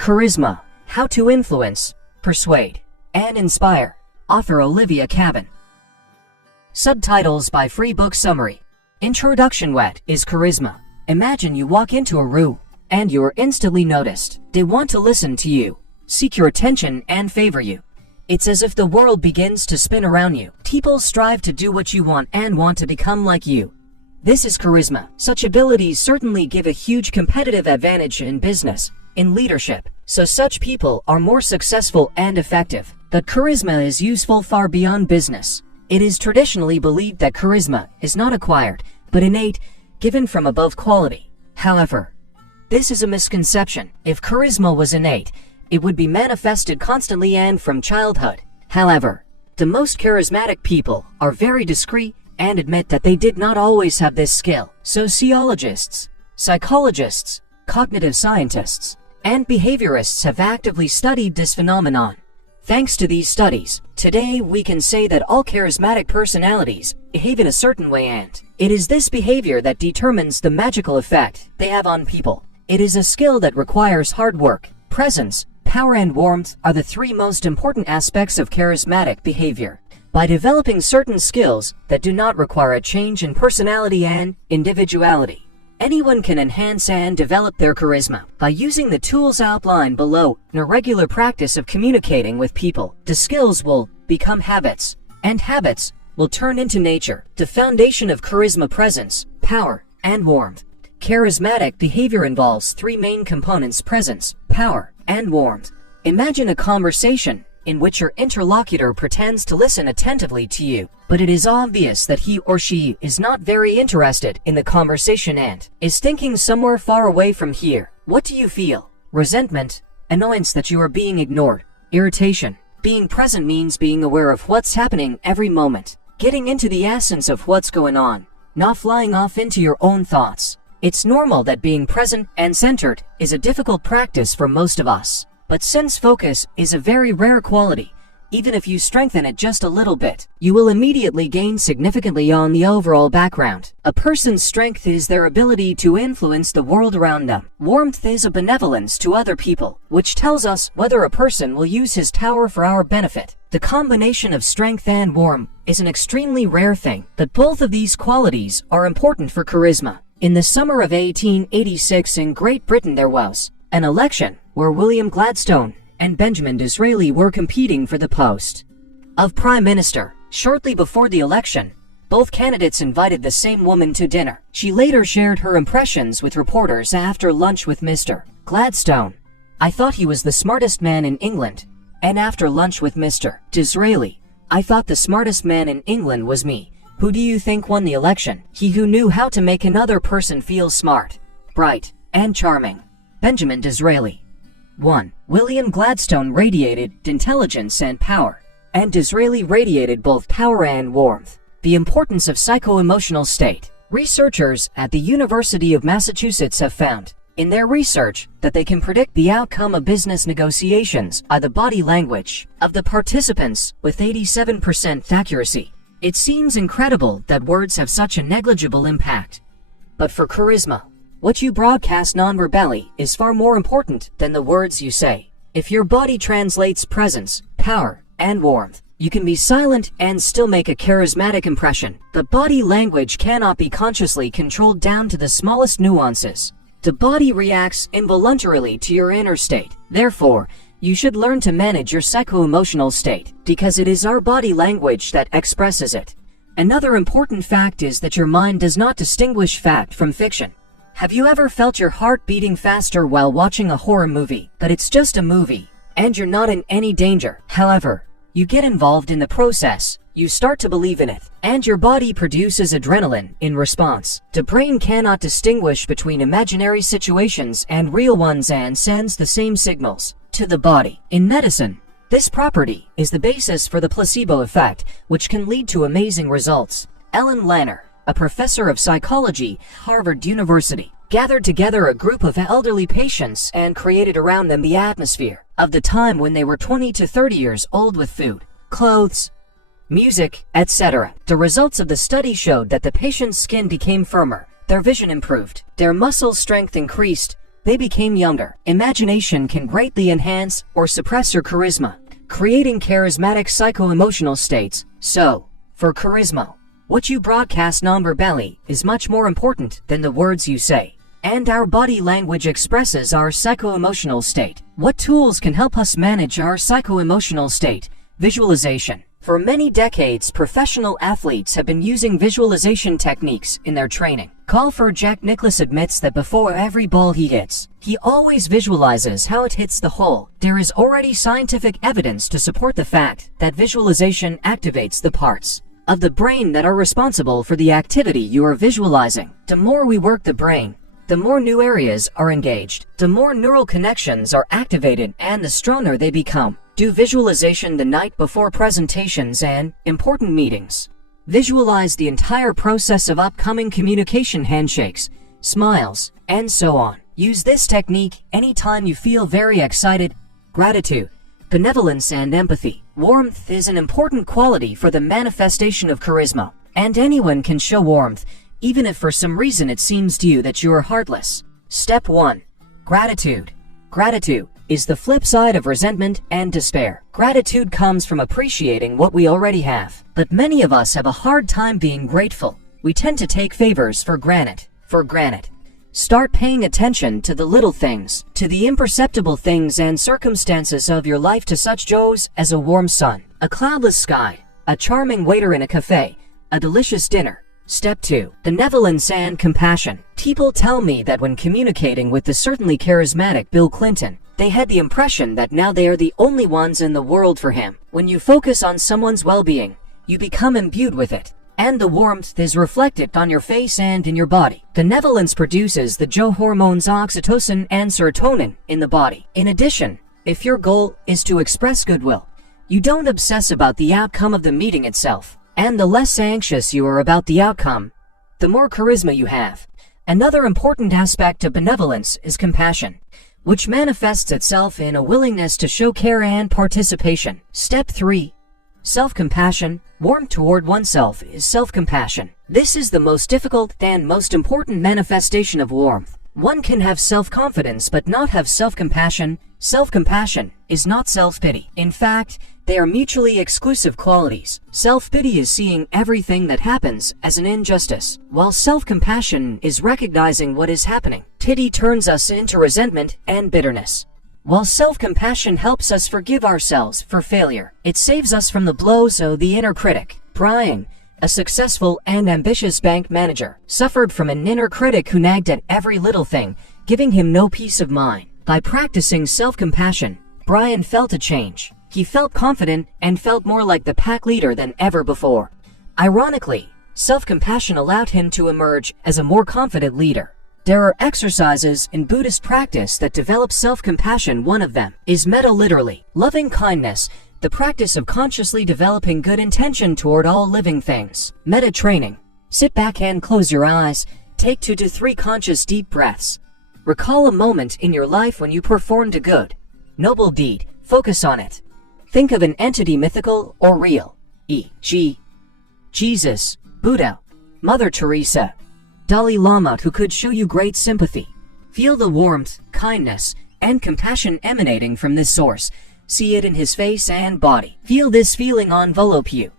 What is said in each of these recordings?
Charisma: How to Influence, Persuade, and Inspire. Author Olivia Cabin. Subtitles by Free Book Summary. Introduction. What is charisma? Imagine you walk into a room, and you're instantly noticed. They want to listen to you, seek your attention, and favor you. It's as if the world begins to spin around you. People strive to do what you want and want to become like you. This is charisma. Such abilities certainly give a huge competitive advantage in business, in leadership, so such people are more successful and effective. But charisma is useful far beyond business. It is traditionally believed that charisma is not acquired, but innate, given from above quality. However, this is a misconception. If charisma was innate, it would be manifested constantly and from childhood. However, the most charismatic people are very discreet and admit that they did not always have this skill. Sociologists, psychologists, cognitive scientists, and behaviorists have actively studied this phenomenon. Thanks to these studies, today we can say that all charismatic personalities behave in a certain way, and it is this behavior that determines the magical effect they have on people. It is a skill that requires hard work. Presence, power, and warmth are the three most important aspects of charismatic behavior. By developing certain skills that do not require a change in personality and individuality, anyone can enhance and develop their charisma. By using the tools outlined below in a regular practice of communicating with people, the skills will become habits, and habits will turn into nature. The foundation of charisma: presence, power, and warmth. Charismatic behavior involves three main components: presence, power, and warmth. Imagine a conversation in which your interlocutor pretends to listen attentively to you, but it is obvious that he or she is not very interested in the conversation and is thinking somewhere far away from here. What do you feel? Resentment, annoyance that you are being ignored, irritation. Being present means being aware of what's happening every moment, getting into the essence of what's going on, not flying off into your own thoughts. It's normal that being present and centered is a difficult practice for most of us. But since focus is a very rare quality, even if you strengthen it just a little bit, you will immediately gain significantly on the overall background. A person's strength is their ability to influence the world around them. Warmth is a benevolence to other people, which tells us whether a person will use his power for our benefit. The combination of strength and warmth is an extremely rare thing, but both of these qualities are important for charisma. In the summer of 1886 in Great Britain, there was an election where William Gladstone and Benjamin Disraeli were competing for the post of Prime Minister. Shortly before the election, both candidates invited the same woman to dinner. She later shared her impressions with reporters after lunch with Mr. Gladstone. "I thought he was the smartest man in England." And after lunch with Mr. Disraeli, "I thought the smartest man in England was me." Who do you think won the election? He who knew how to make another person feel smart, bright, and charming. Benjamin Disraeli. 1. William Gladstone radiated intelligence and power, and Disraeli radiated both power and warmth. The importance of psycho-emotional state. Researchers at the University of Massachusetts have found, in their research, that they can predict the outcome of business negotiations by the body language of the participants with 87% accuracy. It seems incredible that words have such a negligible impact. But for charisma, what you broadcast non-verbally is far more important than the words you say. If your body translates presence, power, and warmth, you can be silent and still make a charismatic impression. The body language cannot be consciously controlled down to the smallest nuances. The body reacts involuntarily to your inner state. Therefore, you should learn to manage your psycho-emotional state, because it is our body language that expresses it. Another important fact is that your mind does not distinguish fact from fiction. Have you ever felt your heart beating faster while watching a horror movie? But it's just a movie, and you're not in any danger. However, you get involved in the process, you start to believe in it, and your body produces adrenaline in response. The brain cannot distinguish between imaginary situations and real ones and sends the same signals to the body. In medicine, this property is the basis for the placebo effect, which can lead to amazing results. Ellen Lanner, a professor of psychology at Harvard University, gathered together a group of elderly patients and created around them the atmosphere of the time when they were 20 to 30 years old with food, clothes, music, etc. The results of the study showed that the patient's skin became firmer, their vision improved, their muscle strength increased, they became younger. Imagination can greatly enhance or suppress your charisma, creating charismatic psycho-emotional states. So, for charisma, what you broadcast non-verbally is much more important than the words you say. And our body language expresses our psycho-emotional state. What tools can help us manage our psycho-emotional state? Visualization. For many decades, professional athletes have been using visualization techniques in their training. Golfer Jack Nicklaus admits that before every ball he hits, he always visualizes how it hits the hole. There is already scientific evidence to support the fact that visualization activates the parts of the brain that are responsible for the activity you are visualizing. The more we work the brain, the more new areas are engaged, the more neural connections are activated, and the stronger they become. Do visualization the night before presentations and important meetings. Visualize the entire process of upcoming communication, handshakes, smiles, and so on. Use this technique anytime you feel very excited. Gratitude, benevolence, and empathy. Warmth is an important quality for the manifestation of charisma, and anyone can show warmth, even if for some reason it seems to you that you are heartless. Step 1. Gratitude. Gratitude is the flip side of resentment and despair. Gratitude comes from appreciating what we already have, but many of us have a hard time being grateful. We tend to take favors for granted. Start paying attention to the little things, to the imperceptible things and circumstances of your life, to such joys as a warm sun, a cloudless sky, a charming waiter in a cafe, a delicious dinner. Step 2. Benevolence and compassion. People tell me that when communicating with the certainly charismatic Bill Clinton, they had the impression that now they are the only ones in the world for him. When you focus on someone's well-being, you become imbued with it, and the warmth is reflected on your face and in your body. Benevolence produces the joy hormones oxytocin and serotonin in the body. In addition, if your goal is to express goodwill, you don't obsess about the outcome of the meeting itself, and the less anxious you are about the outcome, the more charisma you have. Another important aspect of benevolence is compassion, which manifests itself in a willingness to show care and participation. Step 3. Self-compassion. Warmth toward oneself is self-compassion. This is the most difficult and most important manifestation of warmth. One can have self-confidence but not have self-compassion. Self-compassion is not self-pity. In fact, they are mutually exclusive qualities. Self-pity is seeing everything that happens as an injustice, while self-compassion is recognizing what is happening. Pity turns us into resentment and bitterness, while self-compassion helps us forgive ourselves for failure. It saves us from the blows of the inner critic. Brian, a successful and ambitious bank manager, suffered from an inner critic who nagged at every little thing, giving him no peace of mind. By practicing self-compassion, Brian felt a change. He felt confident and felt more like the pack leader than ever before. Ironically, self-compassion allowed him to emerge as a more confident leader. There are exercises in Buddhist practice that develop self-compassion. One of them is metta, literally loving kindness, the practice of consciously developing good intention toward all living things. Metta training. Sit back and close your eyes. Take 2 to 3 conscious deep breaths. Recall a moment in your life when you performed a good, noble deed. Focus on it. Think of an entity, mythical or real, e.g., Jesus, Buddha, Mother Teresa, Dalai Lama, who could show you great sympathy. Feel the warmth, kindness, and compassion emanating from this source. See it in his face and body. Feel this feeling envelope you.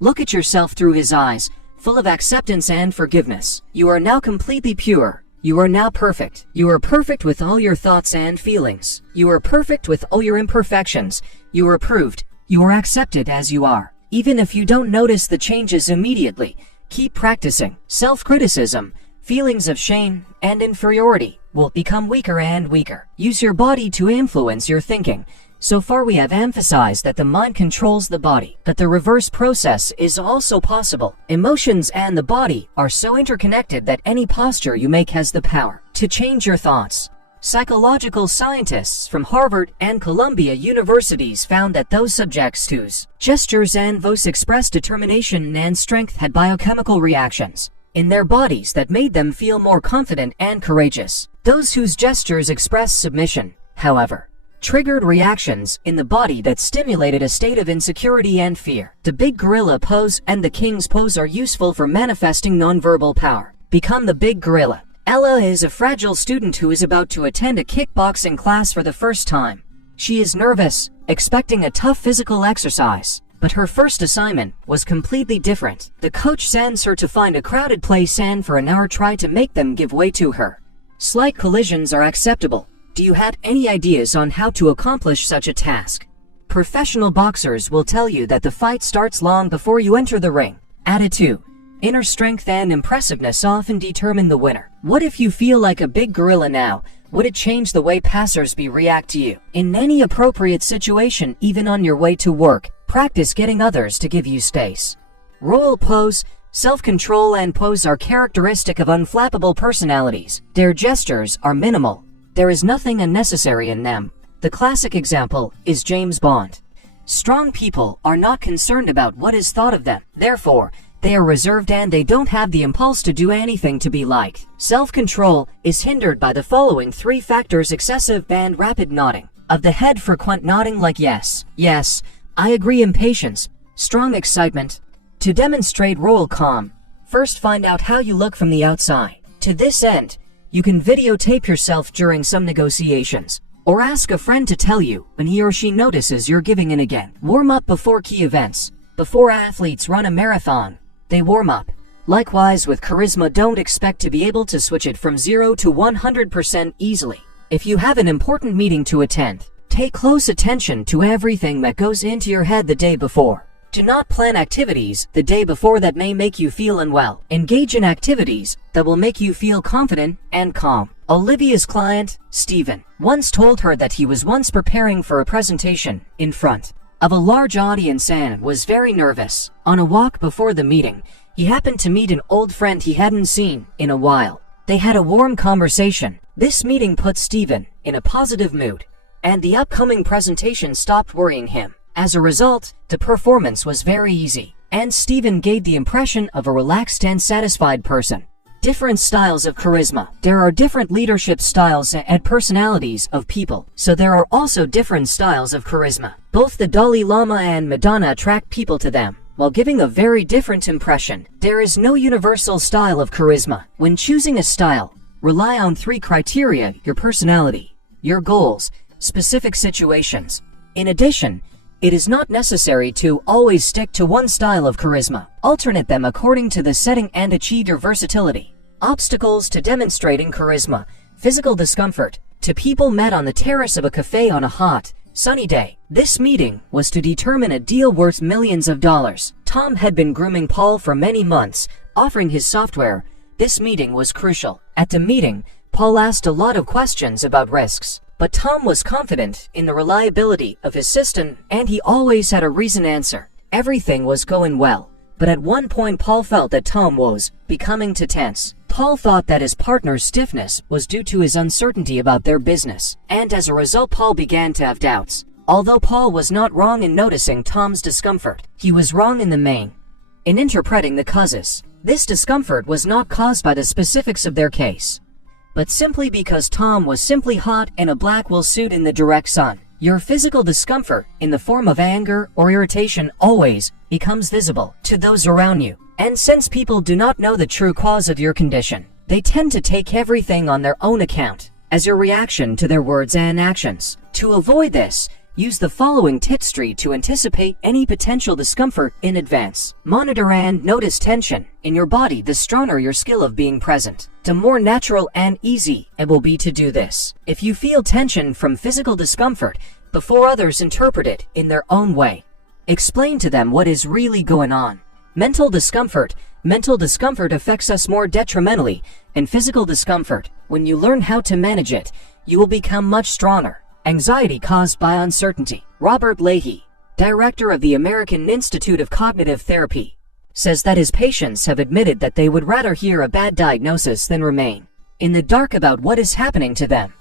Look at yourself through his eyes, full of acceptance and forgiveness. You are now completely pure. You are now perfect. You are perfect with all your thoughts and feelings. You are perfect with all your imperfections. You are approved. You are accepted as you are. Even if you don't notice the changes immediately, keep practicing. Self-criticism, feelings of shame, and inferiority will become weaker and weaker. Use your body to influence your thinking. So far we have emphasized that the mind controls the body, but the reverse process is also possible. Emotions and the body are so interconnected that any posture you make has the power to change your thoughts. Psychological scientists from Harvard and Columbia universities found that those subjects whose gestures and voice expressed determination and strength had biochemical reactions in their bodies that made them feel more confident and courageous. Those whose gestures expressed submission, however, triggered reactions in the body that stimulated a state of insecurity and fear. The big gorilla pose and the king's pose are useful for manifesting nonverbal power. Become the big gorilla. Ella is a fragile student who is about to attend a kickboxing class for the first time. She is nervous, expecting a tough physical exercise. But her first assignment was completely different. The coach sends her to find a crowded place and for an hour try to make them give way to her. Slight collisions are acceptable. Do you have any ideas on how to accomplish such a task? Professional boxers will tell you that the fight starts long before you enter the ring. Attitude, inner strength and impressiveness often determine the winner. What if you feel like a big gorilla now? Would it change the way passers-by react to you? In any appropriate situation, even on your way to work, practice getting others to give you space. Royal pose, self-control and pose are characteristic of unflappable personalities. Their gestures are minimal. There is nothing unnecessary in them. The classic example is James Bond. Strong people are not concerned about what is thought of them. Therefore, they are reserved and they don't have the impulse to do anything to be liked. Self-control is hindered by the following 3 factors: excessive and rapid nodding of the head, frequent nodding like yes, yes, I agree, impatience, strong excitement. To demonstrate royal calm, first find out how you look from the outside. To this end, you can videotape yourself during some negotiations, or ask a friend to tell you when he or she notices you're giving in again. Warm up before key events. Before athletes run a marathon, they warm up. Likewise with charisma, don't expect to be able to switch it from 0 to 100% easily. If you have an important meeting to attend, pay close attention to everything that goes into your head the day before. Do not plan activities the day before that may make you feel unwell. Engage in activities that will make you feel confident and calm. Olivia's client, Stephen, once told her that he was once preparing for a presentation in front of a large audience and was very nervous. On a walk before the meeting, he happened to meet an old friend he hadn't seen in a while. They had a warm conversation. This meeting put Stephen in a positive mood, and the upcoming presentation stopped worrying him. As a result, the performance was very easy, and Stephen gave the impression of a relaxed and satisfied person. Different styles of charisma. There are different leadership styles and personalities of people, so there are also different styles of charisma. Both the Dalai Lama and Madonna attract people to them, while giving a very different impression. There is no universal style of charisma. When choosing a style, rely on 3 criteria: your personality, your goals, specific situations. In addition, it is not necessary to always stick to one style of charisma. Alternate them according to the setting and achieve your versatility. Obstacles to demonstrating charisma. Physical discomfort. To people met on the terrace of a cafe on a hot, sunny day. This meeting was to determine a deal worth millions of dollars. Tom had been grooming Paul for many months, offering his software. This meeting was crucial. At the meeting, Paul asked a lot of questions about risks. But Tom was confident in the reliability of his system, and he always had a reasoned answer. Everything was going well, but at one point Paul felt that Tom was becoming too tense. Paul thought that his partner's stiffness was due to his uncertainty about their business, and as a result Paul began to have doubts. Although Paul was not wrong in noticing Tom's discomfort, he was wrong in the main in interpreting the causes. This discomfort was not caused by the specifics of their case, but simply because Tom was simply hot in a black wool suit in the direct sun. Your physical discomfort, in the form of anger or irritation, always becomes visible to those around you. And since people do not know the true cause of your condition, they tend to take everything on their own account as your reaction to their words and actions. To avoid this, use the following tips to anticipate any potential discomfort in advance. Monitor and notice tension in your body. The stronger your skill of being present, the more natural and easy it will be to do this. If you feel tension from physical discomfort before others interpret it in their own way, explain to them what is really going on. Mental discomfort. Mental discomfort affects us more detrimentally than physical discomfort. When you learn how to manage it, you will become much stronger. Anxiety caused by uncertainty. Robert Leahy, director of the American Institute of Cognitive Therapy, says that his patients have admitted that they would rather hear a bad diagnosis than remain in the dark about what is happening to them.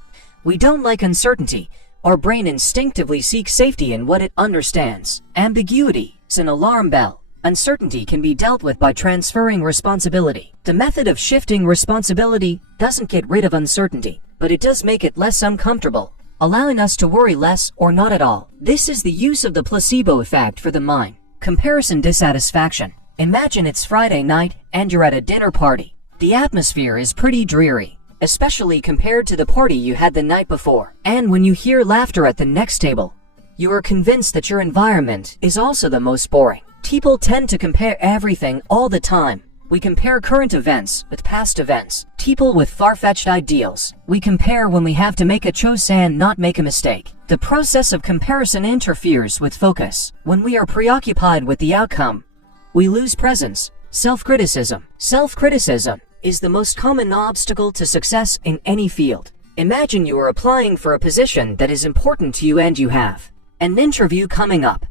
We don't like uncertainty. Our brain instinctively seeks safety in what it understands. Ambiguity is an alarm bell. Uncertainty can be dealt with by transferring responsibility. The method of shifting responsibility doesn't get rid of uncertainty, but it does make it less uncomfortable, allowing us to worry less or not at all. This is the use of the placebo effect for the mind. Comparison dissatisfaction. Imagine it's Friday night and you're at a dinner party. The atmosphere is pretty dreary. especially compared to the party you had the night before. And when you hear laughter at the next table, you are convinced that your environment is also the most boring. People tend to compare everything all the time. We compare current events with past events. People with far-fetched ideals. We compare when we have to make a choice and not make a mistake. The process of comparison interferes with focus. When we are preoccupied with the outcome, we lose presence. Self-criticism. Self-criticism is the most common obstacle to success in any field. Imagine you are applying for a position that is important to you and you have an interview coming up.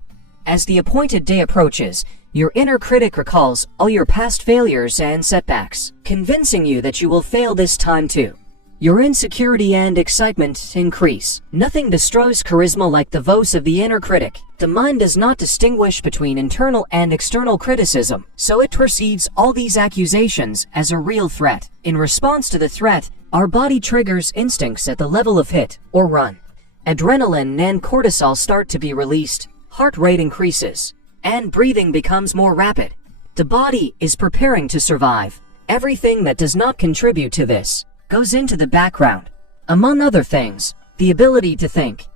As the appointed day approaches, your inner critic recalls all your past failures and setbacks, convincing you that you will fail this time too. Your insecurity and excitement increase. Nothing destroys charisma like the voice of the inner critic. The mind does not distinguish between internal and external criticism, so it perceives all these accusations as a real threat. In response to the threat, our body triggers instincts at the level of hit or run. Adrenaline and cortisol start to be released, heart rate increases, and breathing becomes more rapid. The body is preparing to survive. Everything that does not contribute to this goes into the background. Among other things, the ability to think.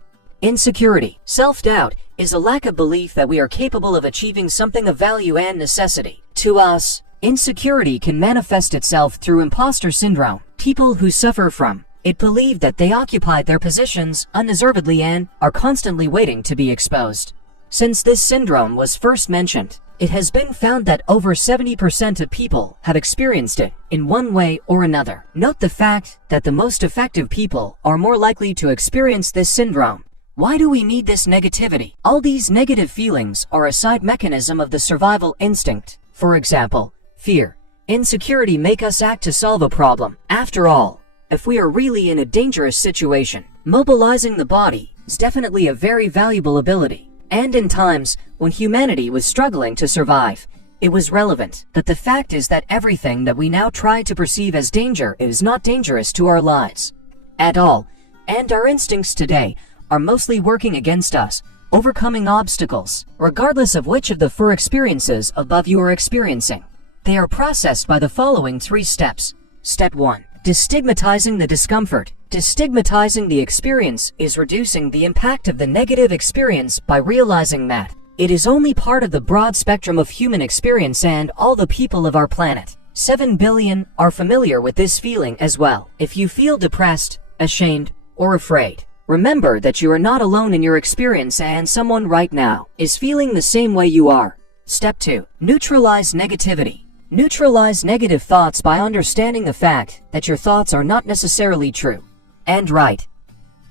Insecurity. Self-doubt is a lack of belief that we are capable of achieving something of value and necessity. To us, insecurity can manifest itself through imposter syndrome. People who suffer from it believe that they occupied their positions undeservedly and are constantly waiting to be exposed. Since this syndrome was first mentioned, it has been found that over 70% of people have experienced it in one way or another. Note the fact that the most effective people are more likely to experience this syndrome. Why do we need this negativity? All these negative feelings are a side mechanism of the survival instinct. For example, fear, insecurity make us act to solve a problem. After all, if we are really in a dangerous situation, mobilizing the body is definitely a very valuable ability. And in times when humanity was struggling to survive, it was relevant. But the fact is that everything that we now try to perceive as danger is not dangerous to our lives at all, and our instincts today are mostly working against us, overcoming obstacles, regardless of which of the four experiences above you are experiencing. They are processed by the following 3 steps. Step 1. Destigmatizing the discomfort. Destigmatizing the experience is reducing the impact of the negative experience by realizing that it is only part of the broad spectrum of human experience and all the people of our planet. 7 billion are familiar with this feeling as well. If you feel depressed, ashamed, or afraid, remember that you are not alone in your experience and someone right now is feeling the same way you are. Step 2. Neutralize negativity. Neutralize negative thoughts by understanding the fact that your thoughts are not necessarily true and right.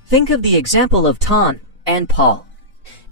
Think of the example of Tom and Paul.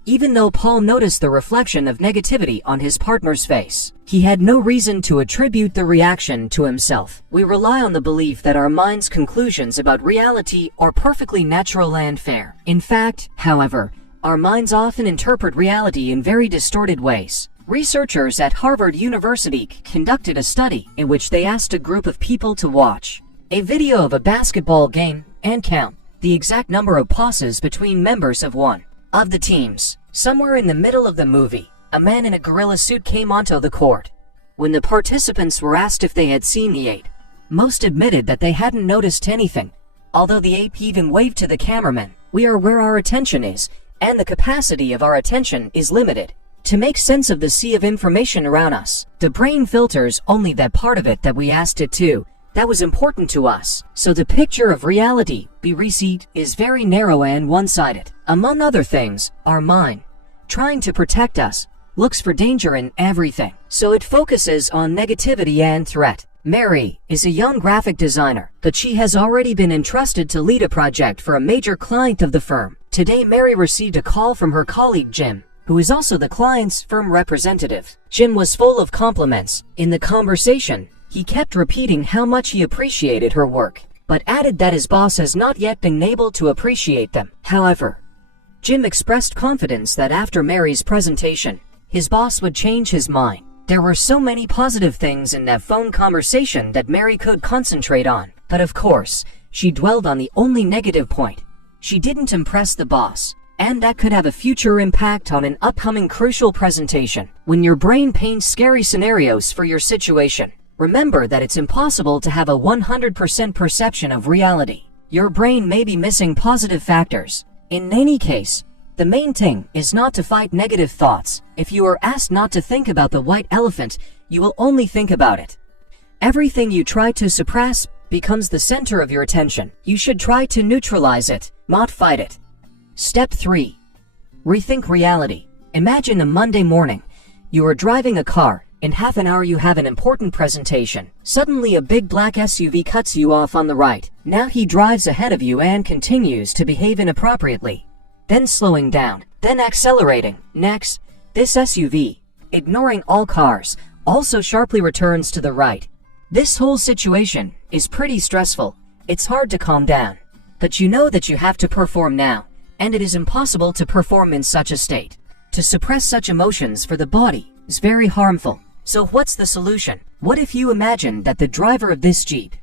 Even though Paul noticed the reflection of negativity on his partner's face, he had no reason to attribute the reaction to himself. We rely on the belief that our mind's conclusions about reality are perfectly natural and fair. In fact, however, our minds often interpret reality in very distorted ways. Researchers at Harvard University conducted a study in which they asked a group of people to watch a video of a basketball game and count the exact number of passes between members of one of the teams. Somewhere in the middle of the movie, a man in a gorilla suit came onto the court. When the participants were asked if they had seen the ape, most admitted that they hadn't noticed anything, although the ape even waved to the cameraman. We are where our attention is, and the capacity of our attention is limited. To make sense of the sea of information around us, the brain filters only that part of it that we asked it to, that was important to us. So the picture of reality we receive is very narrow and one-sided. Among other things, our mind, trying to protect us, looks for danger in everything. So it focuses on negativity and threat. Mary is a young graphic designer, but she has already been entrusted to lead a project for a major client of the firm. Today, Mary received a call from her colleague Jim, who is also the client's firm representative. Jim was full of compliments. In the conversation, he kept repeating how much he appreciated her work, but added that his boss has not yet been able to appreciate them. However, Jim expressed confidence that after Mary's presentation, his boss would change his mind. There were so many positive things in that phone conversation that Mary could concentrate on, but of course, she dwelled on the only negative point. She didn't impress the boss, and that could have a future impact on an upcoming crucial presentation. When your brain paints scary scenarios for your situation, Remember that it's impossible to have a 100% perception of reality. Your brain may be missing positive factors. In any case, the main thing is not to fight negative thoughts. If you are asked not to think about the white elephant, you will only think about it. Everything you try to suppress becomes the center of your attention. You should try to neutralize it, not fight it. Step 3. Rethink reality. Imagine a Monday morning. You are driving a car. In half an hour you have an important presentation. Suddenly a big black SUV cuts you off on the right. Now he drives ahead of you and continues to behave inappropriately. Then slowing down, then accelerating. Next, this SUV, ignoring all cars, also sharply returns to the right. This whole situation is pretty stressful. It's hard to calm down. But you know that you have to perform now, and it is impossible to perform in such a state. To suppress such emotions for the body is very harmful. So what's the solution? What if you imagine that the driver of this Jeep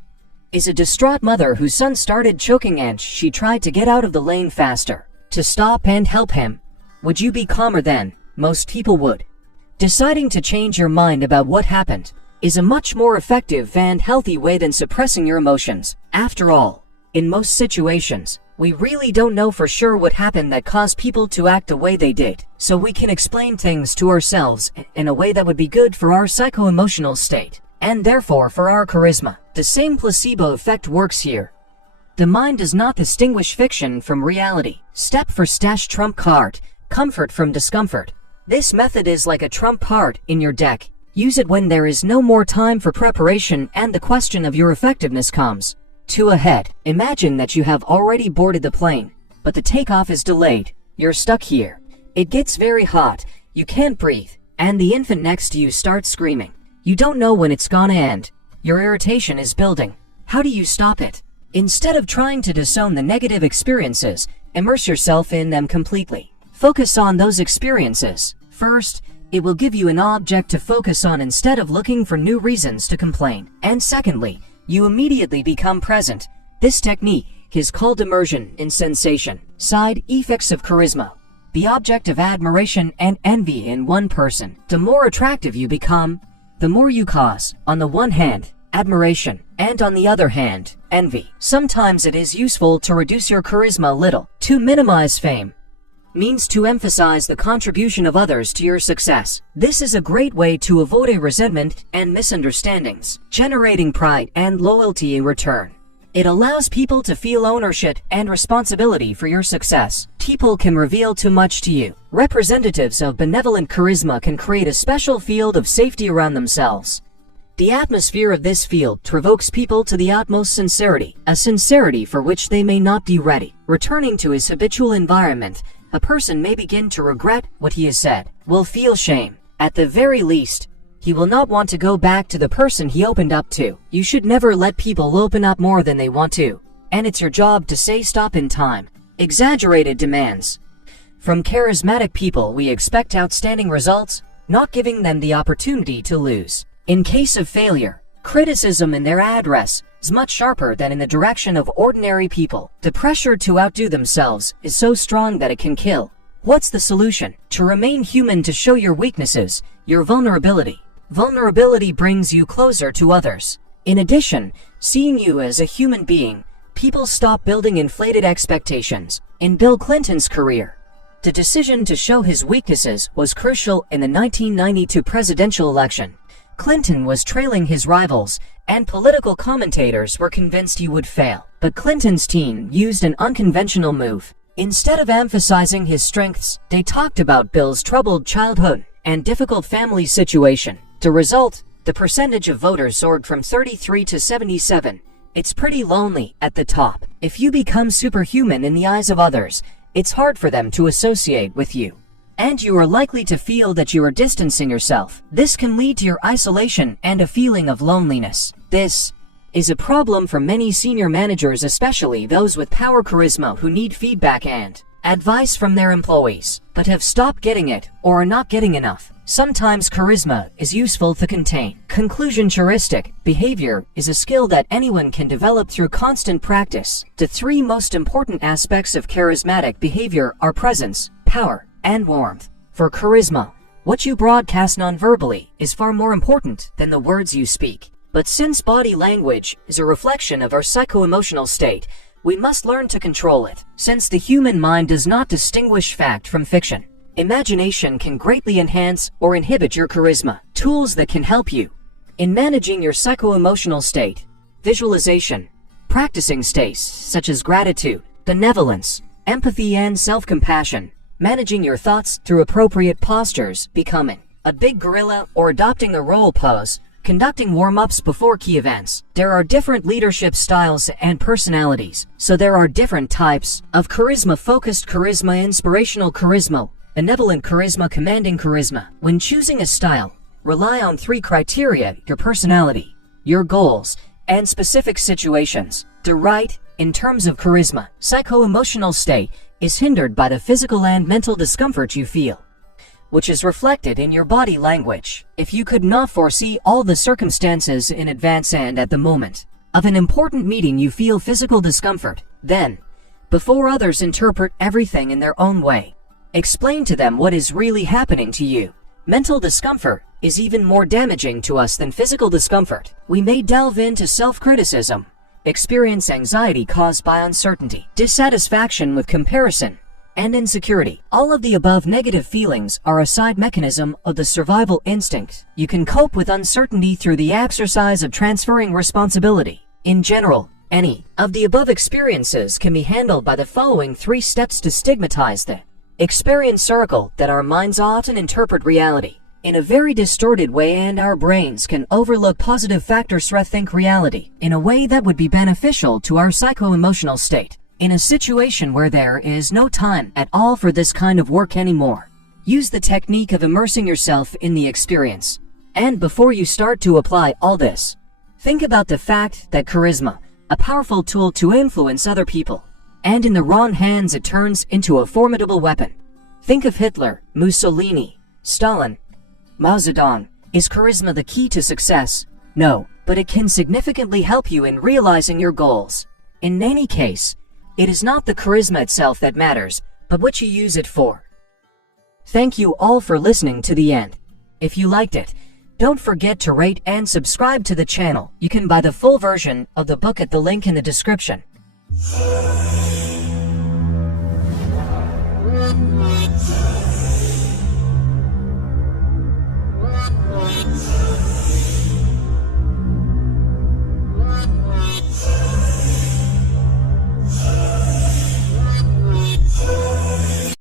is a distraught mother whose son started choking and she tried to get out of the lane faster to stop and help him? Would you be calmer then? Most people would. Deciding to change your mind about what happened is a much more effective and healthy way than suppressing your emotions. After all, in most situations, we really don't know for sure what happened that caused people to act the way they did. So we can explain things to ourselves in a way that would be good for our psycho-emotional state, and therefore for our charisma. The same placebo effect works here. The mind does not distinguish fiction from reality. Step for stash trump card, comfort from discomfort. This method is like a trump card in your deck. Use it when there is no more time for preparation and the question of your effectiveness comes. 2 ahead. Imagine that you have already boarded the plane, but the takeoff is delayed. You're stuck here. It gets very hot. You can't breathe, and the infant next to you starts screaming. You don't know when it's gonna end. Your irritation is building. How do you stop it? Instead of trying to disown the negative experiences, immerse yourself in them completely. Focus on those experiences. First, it will give you an object to focus on instead of looking for new reasons to complain. And secondly, you immediately become present. This technique is called immersion in sensation. Side effects of charisma. The object of admiration and envy in one person. The more attractive you become, the more you cause, on the one hand, admiration, and on the other hand, envy. Sometimes it is useful to reduce your charisma a little. To minimize fame means to emphasize the contribution of others to your success. This is a great way to avoid resentment and misunderstandings, generating pride and loyalty in return. It allows people to feel ownership and responsibility for your success. People can reveal too much to you. Representatives of benevolent charisma can create a special field of safety around themselves. The atmosphere of this field provokes people to the utmost sincerity, a sincerity for which they may not be ready. Returning to his habitual environment, a person may begin to regret what he has said, will feel shame. At the very least, he will not want to go back to the person he opened up to. You should never let people open up more than they want to, and it's your job to say stop in time. Exaggerated demands. From charismatic people we expect outstanding results, not giving them the opportunity to lose. In case of failure, criticism in their address is much sharper than in the direction of ordinary people. The pressure to outdo themselves is so strong that it can kill. What's the solution? To remain human, to show your weaknesses, your vulnerability. Vulnerability brings you closer to others. In addition, seeing you as a human being, people stop building inflated expectations. In Bill Clinton's career, the decision to show his weaknesses was crucial in the 1992 presidential election. Clinton was trailing his rivals, and political commentators were convinced he would fail. But Clinton's team used an unconventional move. Instead of emphasizing his strengths, they talked about Bill's troubled childhood and difficult family situation. The result, the percentage of voters soared from 33 to 77. It's pretty lonely at the top. If you become superhuman in the eyes of others, it's hard for them to associate with you. And you are likely to feel that you are distancing yourself. This can lead to your isolation and a feeling of loneliness. This is a problem for many senior managers, especially those with power charisma who need feedback and advice from their employees, but have stopped getting it or are not getting enough. Sometimes charisma is useful to contain. Conclusion: heuristic behavior is a skill that anyone can develop through constant practice. The 3 most important aspects of charismatic behavior are presence, power, and warmth. For charisma, what you broadcast non-verbally is far more important than the words you speak. But since body language is a reflection of our psycho-emotional state, we must learn to control it. Since the human mind does not distinguish fact from fiction, imagination can greatly enhance or inhibit your charisma. Tools that can help you in managing your psycho-emotional state: visualization, practicing states such as gratitude, benevolence, empathy, and self-compassion, managing your thoughts through appropriate postures, becoming a big gorilla or adopting a role pose, conducting warm-ups before key events. There are different leadership styles and personalities, so there are different types of charisma: focused charisma, inspirational charisma, benevolent charisma, commanding charisma. When choosing a style, rely on 3 criteria: your personality, your goals, and specific situations. The right, in terms of charisma, psycho-emotional state is hindered by the physical and mental discomfort you feel, which is reflected in your body language. If you could not foresee all the circumstances in advance and at the moment of an important meeting you feel physical discomfort, then, before others interpret everything in their own way, explain to them what is really happening to you. Mental discomfort is even more damaging to us than physical discomfort. We may delve into self-criticism, experience anxiety caused by uncertainty, dissatisfaction with comparison, and insecurity. All of the above negative feelings are a side mechanism of the survival instinct. You can cope with uncertainty through the exercise of transferring responsibility. In general, any of the above experiences can be handled by the following 3 steps to stigmatize the experience circle that our minds often interpret reality in a very distorted way, and our brains can overlook positive factors to rethink reality in a way that would be beneficial to our psycho-emotional state. In a situation where there is no time at all for this kind of work anymore, use the technique of immersing yourself in the experience. And before you start to apply all this, think about the fact that charisma, a powerful tool to influence other people, and in the wrong hands it turns into a formidable weapon. Think of Hitler, Mussolini, Stalin, Mao Zedong. Is charisma the key to success? No, but it can significantly help you in realizing your goals. In any case, it is not the charisma itself that matters, but what you use it for. Thank you all for listening to the end. If you liked it, don't forget to rate and subscribe to the channel. You can buy the full version of the book at the link in the description.